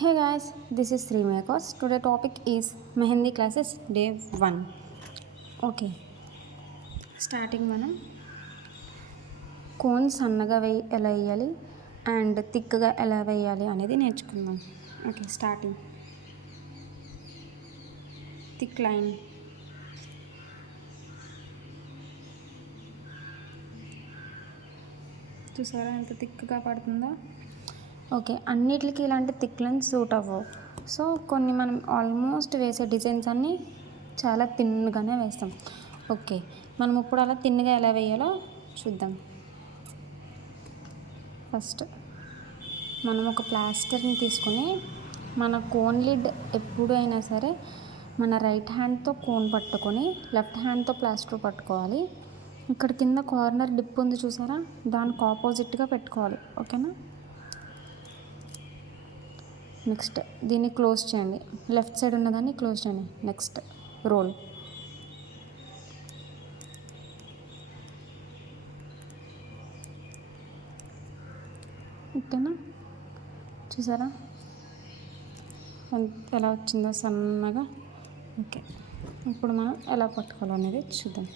Hey guys, this is Sri Makers. Today topic is Mehendi classes day 1. Okay, starting మనం cone సన్నగా ఎలా వేయాలి and థిక్గా ఎలా వేయాలి అనేది నేర్చుకుందాం. ఓకే, స్టార్టింగ్ థిక్ లైన్, చూసారా ఎంత థిక్గా పడుతుందో. ఓకే, అన్నిటికీ ఇలాంటి థిక్ లైన్స్ సూట్ అవ్వవు. సో కొన్ని మనం ఆల్మోస్ట్ వేసే డిజైన్స్ అన్నీ చాలా థిన్గానే వేస్తాం. ఓకే, మనం ఇప్పుడు అలా థిన్గా ఎలా వేయాలో చూద్దాం. ఫస్ట్ మనం ఒక ప్లాస్టర్ని తీసుకొని మన కోన్ లిడ్ ఎప్పుడు అయినా సరే మన రైట్ హ్యాండ్తో కోన్ పట్టుకొని లెఫ్ట్ హ్యాండ్తో ప్లాస్టర్ పట్టుకోవాలి. ఇక్కడ కింద కార్నర్ డిప్ ఉంది చూసారా, దానికి ఆపోజిట్గా పెట్టుకోవాలి. ఓకేనా, నెక్స్ట్ దీన్ని క్లోజ్ చేయండి, లెఫ్ట్ సైడ్ ఉన్నదాన్ని క్లోజ్ చేయండి. నెక్స్ట్ రోల్, ఓకేనా, చూసారా ఎలా వచ్చిందో సన్నగా. ఓకే, ఇప్పుడు మనం ఎలా పట్టుకోవాలనేది చూద్దాం.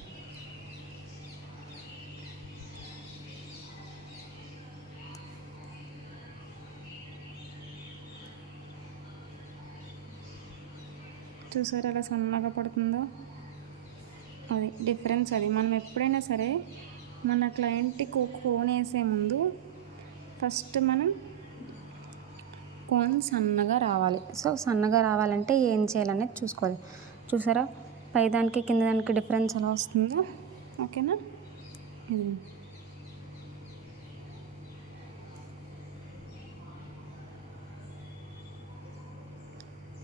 చూసారా ఎలా సన్నగా పడుతుందో, అది డిఫరెన్స్. అది మనం ఎప్పుడైనా సరే మన క్లయింట్కి కోన్ వేసే ముందు ఫస్ట్ మనం కోన్ సన్నగా రావాలి. సో సన్నగా రావాలంటే ఏం చేయాలనేది చూసుకోవాలి. చూసారా పైదానికి కింద దానికి డిఫరెన్స్ ఎలా వస్తుందో. ఓకేనా,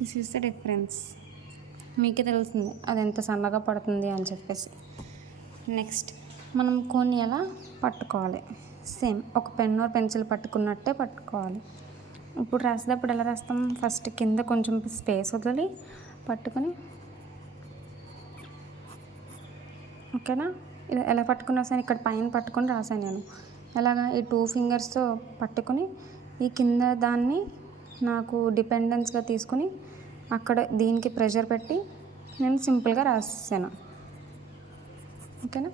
దిస్ ఈస్ ద డిఫరెన్స్. మీకే తెలుస్తుంది అది ఎంత సన్నగా పడుతుంది అని చెప్పేసి. నెక్స్ట్ మనం కోన్ని ఎలా పట్టుకోవాలి, సేమ్ ఒక పెన్ ఆర్ పెన్సిల్ పట్టుకున్నట్టే పట్టుకోవాలి. ఇప్పుడు రాసేటప్పుడు ఎలా రాస్తాం, ఫస్ట్ కింద కొంచెం స్పేస్ వదిలి పట్టుకొని, ఓకేనా. ఇలా ఎలా పట్టుకుని రాసాను, ఇక్కడ పైన పట్టుకొని రాసాను నేను. ఎలాగా ఈ 2 ఫింగర్స్తో పట్టుకొని ఈ కింద దాన్ని నాకు డిపెండెన్స్గా తీసుకుని అక్కడ దీనికి ప్రెషర్ పెట్టి నేను సింపుల్గా రాసాను. ఓకేనా,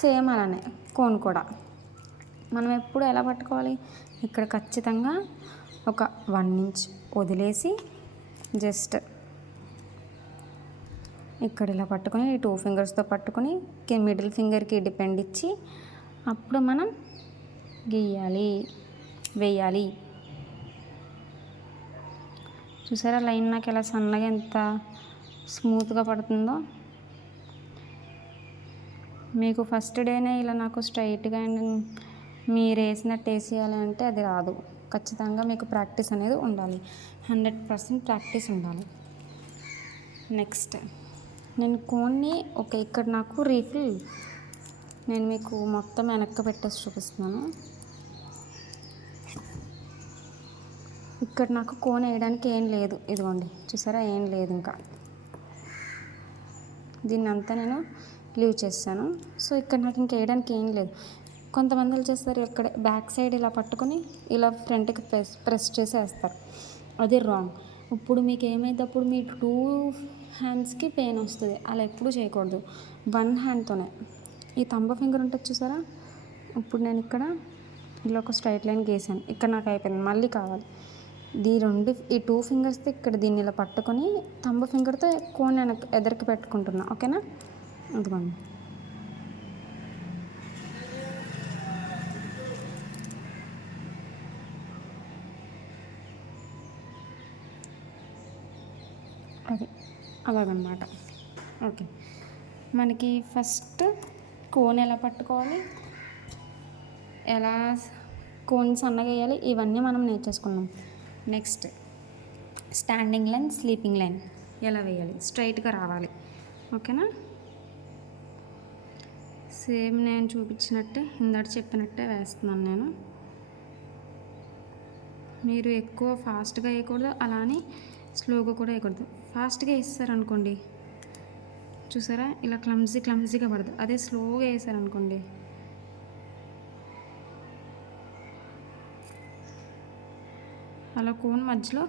సేమ్ అలానే కోన్ కూడా మనం ఎప్పుడు ఎలా పట్టుకోవాలి, ఇక్కడ ఖచ్చితంగా ఒక 1 ఇంచ్ వదిలేసి జస్ట్ ఇక్కడ ఇలా పట్టుకొని ఈ 2 ఫింగర్స్తో పట్టుకొని మిడిల్ ఫింగర్కి డిపెండ్ ఇచ్చి అప్పుడు మనం వేయాలి. చూసారా లైన్ నాకు ఎలా సన్నగా ఎంత స్మూత్గా పడుతుందో. మీకు ఫస్ట్ డేనే ఇలా నాకు స్ట్రైట్గా అండ్ మీరు వేసినట్టు వేసేయాలి అంటే అది రాదు. ఖచ్చితంగా మీకు ప్రాక్టీస్ అనేది ఉండాలి, 100% ప్రాక్టీస్ ఉండాలి. నెక్స్ట్ నేను కోన్ని ఇక్కడ నాకు రీఫిల్ నేను మీకు మొత్తం వెనక్కి పెట్టేసి చూపిస్తున్నాను. ఇక్కడ నాకు కోన్ వేయడానికి ఏం లేదు, ఇదిగోండి చూసారా ఏం లేదు. ఇంకా దీన్ని అంతా నేను లీవ్ చేస్తాను. సో ఇక్కడ నాకు ఇంకా వేయడానికి ఏం లేదు. కొంతమంది వాళ్ళు చేస్తారు ఇక్కడ బ్యాక్ సైడ్ ఇలా పట్టుకొని ఇలా ఫ్రంట్కి ప్రెస్ చేసి వేస్తారు, అది రాంగ్. ఇప్పుడు మీకు ఏమైతే అప్పుడు మీ 2 హ్యాండ్స్కి పెయిన్ వస్తుంది. అలా ఎప్పుడు చేయకూడదు, 1 హ్యాండ్తోనే. ఈ థంబ్ ఫింగర్ ఉంటుంది చూసారా, ఇప్పుడు నేను ఇక్కడ ఇలా ఒక స్ట్రైట్ లైన్ గీసాను, ఇక్కడ నాకు అయిపోయింది. మళ్ళీ కావాలి ఈ 2 ఫింగర్స్తో ఇక్కడ దీన్ని ఇలా పట్టుకొని థంబ్ ఫింగర్తో కోన్ ఎదరికి పెట్టుకుంటున్నా. ఓకేనా, అదిగోండి. అది అలాగనమాట. ఓకే, మనకి ఫస్ట్ కోన్ ఎలా పట్టుకోవాలి, ఎలా కోన్ సన్నగా వేయాలి, ఇవన్నీ మనం నేర్చేసుకున్నాం. Next standing line, sleeping line ఎలా వేయాలి, స్ట్రైట్గా రావాలి. ఓకేనా, సేమ్ నేను చూపించినట్టే ఇందాక చెప్పినట్టే వేస్తున్నాను నేను. మీరు ఎక్కువ ఫాస్ట్గా వేయకూడదు, అలానే స్లోగా కూడా వేయకూడదు. ఫాస్ట్గా వేస్తారనుకోండి చూసారా ఇలా క్లమ్జీగా పడదు. అదే స్లోగా వేసారనుకోండి అలా కోన్ మధ్యలో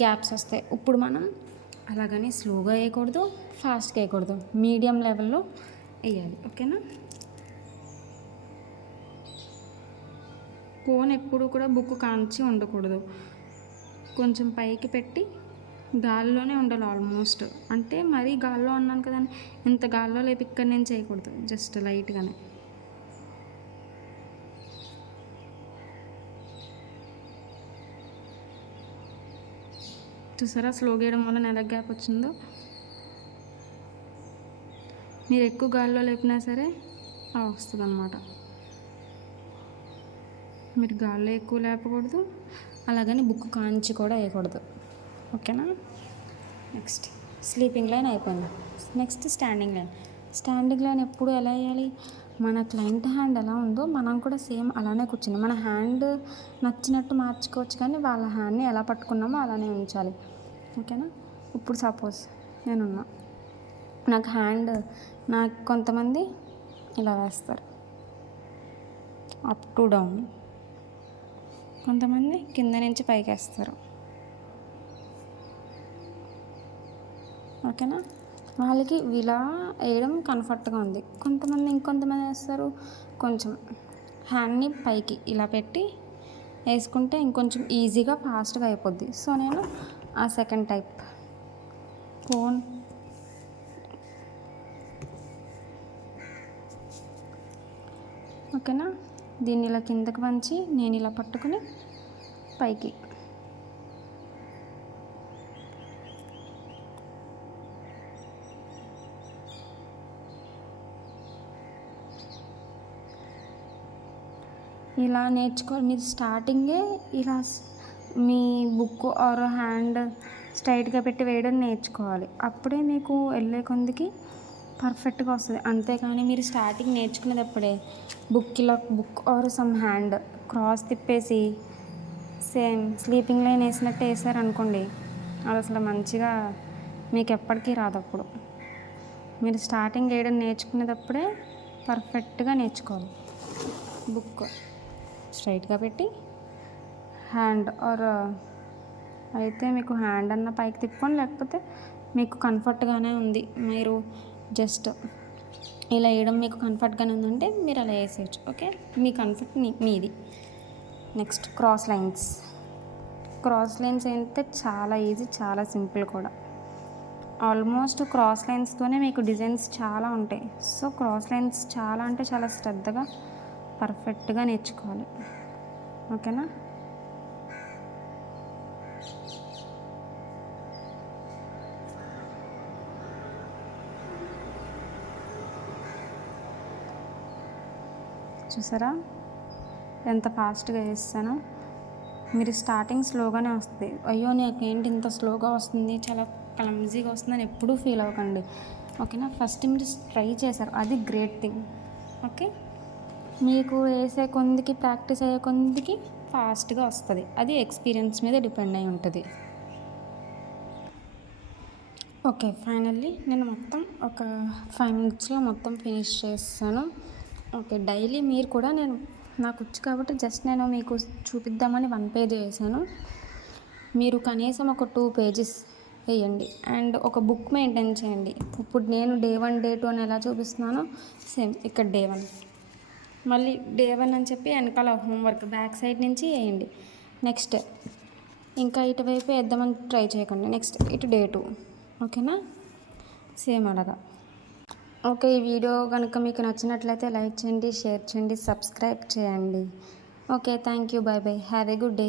గ్యాప్స్ వస్తాయి. ఇప్పుడు మనం అలాగని స్లోగా వేయకూడదు, ఫాస్ట్గా వేయకూడదు, మీడియం లెవెల్లో వేయాలి. ఓకేనా. కోన్ ఎప్పుడు కూడా బుక్ కాంచి ఉండకూడదు, కొంచెం పైకి పెట్టి గాల్లోనే ఉండాలి ఆల్మోస్ట్. అంటే మరీ గాల్లో అన్నాను కదా, ఇంత గాల్లో లేపు ఇక్కడ నేను చేయకూడదు, జస్ట్ లైట్గానే. చూసారా స్లోగా వేయడం వల్ల ఎలా గ్యాప్ వచ్చిందో. మీరు ఎక్కువ గాల్లో లేపినా సరే వస్తుంది అన్నమాట. మీరు గాల్లో ఎక్కువ లేపకూడదు, అలాగని బుక్ కాంచి కూడా వేయకూడదు. ఓకేనా. నెక్స్ట్ స్లీపింగ్ లైన్ అయిపోయింది. Next standing line. Standing line ఎప్పుడు ఎలా వేయాలి, మన క్లయింట్ హ్యాండ్ ఎలా ఉందో మనం కూడా సేమ్ అలానే కూర్చుని, మన హ్యాండ్ నచ్చినట్టు మార్చుకోవచ్చు, కానీ వాళ్ళ హ్యాండ్ని ఎలా పట్టుకున్నామో అలానే ఉంచాలి. ఓకేనా. ఇప్పుడు సపోజ్ నేనున్నా, నాకు కొంతమంది ఇలా వేస్తారు అప్ టు డౌన్, కొంతమంది కింద నుంచి పైకి వేస్తారు. ఓకేనా. వాళ్ళకి ఇలా వేయడం కంఫర్ట్గా ఉంది. ఇంకొంతమంది వేస్తారు కొంచెం హ్యాండ్ని పైకి ఇలా పెట్టి వేసుకుంటే ఇంకొంచెం ఈజీగా ఫాస్ట్గా అయిపోద్ది. సో నేను ఆ సెకండ్ టైప్ కోన్ ఓకేనా. దీన్ని ఇలా కిందకి వంచి నేను ఇలా పట్టుకుని పైకి ఇలా నేర్చుకోవాలి. మీరు స్టార్టింగే ఇలా మీ బుక్ ఆర్ హ్యాండ్ స్ట్రైట్గా పెట్టి వేయడం నేర్చుకోవాలి. అప్పుడే మీకు వెళ్ళే కొందికి పర్ఫెక్ట్గా వస్తుంది. అంతేకాని మీరు స్టార్టింగ్ నేర్చుకునేటప్పుడే book or some hand cross తిప్పేసి సేమ్ స్లీపింగ్ లైన్ వేసినట్టు వేసారనుకోండి, అది అసలు మంచిగా మీకు ఎప్పటికీ రాదు. అప్పుడు మీరు స్టార్టింగ్ వేయడం నేర్చుకునేటప్పుడే పర్ఫెక్ట్గా నేర్చుకోవాలి. బుక్ స్ట్రైట్గా పెట్టి హ్యాండ్ ఆర్ అయితే మీకు హ్యాండ్ అన్న పైకి తిప్పుకోండి, లేకపోతే మీకు కంఫర్ట్గానే ఉంది, మీరు జస్ట్ ఇలా వేయడం మీకు కంఫర్ట్గానే ఉందంటే మీరు అలా వేసేయచ్చు. ఓకే, మీ కంఫర్ట్ మీది. నెక్స్ట్ క్రాస్ లైన్స్ అయితే చాలా ఈజీ, చాలా సింపుల్ కూడా. ఆల్మోస్ట్ క్రాస్ లైన్స్తోనే మీకు డిజైన్స్ చాలా ఉంటాయి. సో క్రాస్ లైన్స్ చాలా అంటే చాలా శ్రద్ధగా పర్ఫెక్ట్గా నేర్చుకోవాలి. ఓకేనా. చూసారా ఎంత ఫాస్ట్గా వేస్తానో. మీరు స్టార్టింగ్ స్లోగానే వస్తుంది, అయ్యో నాకేంటి ఇంత స్లోగా వస్తుంది, చాలా క్లమ్జీగా వస్తుందని ఎప్పుడూ ఫీల్ అవ్వకండి. ఓకేనా. ఫస్ట్ మీరు ట్రై చేశారు, అది గ్రేట్ థింగ్. ఓకే, మీకు వేసే కొందికి ప్రాక్టీస్ అయ్యే కొందికి ఫాస్ట్గా వస్తుంది. అది ఎక్స్పీరియన్స్ మీద డిపెండ్ అయి ఉంటుంది. ఓకే, ఫైనల్లీ నేను మొత్తం ఒక 5 minutesలో మొత్తం ఫినిష్ చేస్తాను. ఓకే, డైలీ మీరు కూడా నాకు వచ్చు కాబట్టి జస్ట్ నేను మీకు చూపిద్దామని 1 page వేసాను. మీరు కనీసం ఒక 2 pages వేయండి అండ్ ఒక బుక్ మెయింటైన్ చేయండి. ఇప్పుడు నేను Day 1 Day 2 అని ఎలా చూపిస్తున్నానో సేమ్ ఇక్కడ Day 1, మళ్ళీ Day 1 అని చెప్పి వెనకాల హోంవర్క్ బ్యాక్ సైడ్ నుంచి వేయండి. నెక్స్ట్ ఇంకా ఇటువైపు వేద్దామని ట్రై చేయకండి. నెక్స్ట్ ఇటు Day 2. ఓకేనా, సేమ్ అలాగా. ఓకే, ఈ వీడియో కనుక మీకు నచ్చినట్లయితే లైక్ చేయండి, షేర్ చేయండి, సబ్స్క్రైబ్ చేయండి. Okay, thank you, by by, have a good day.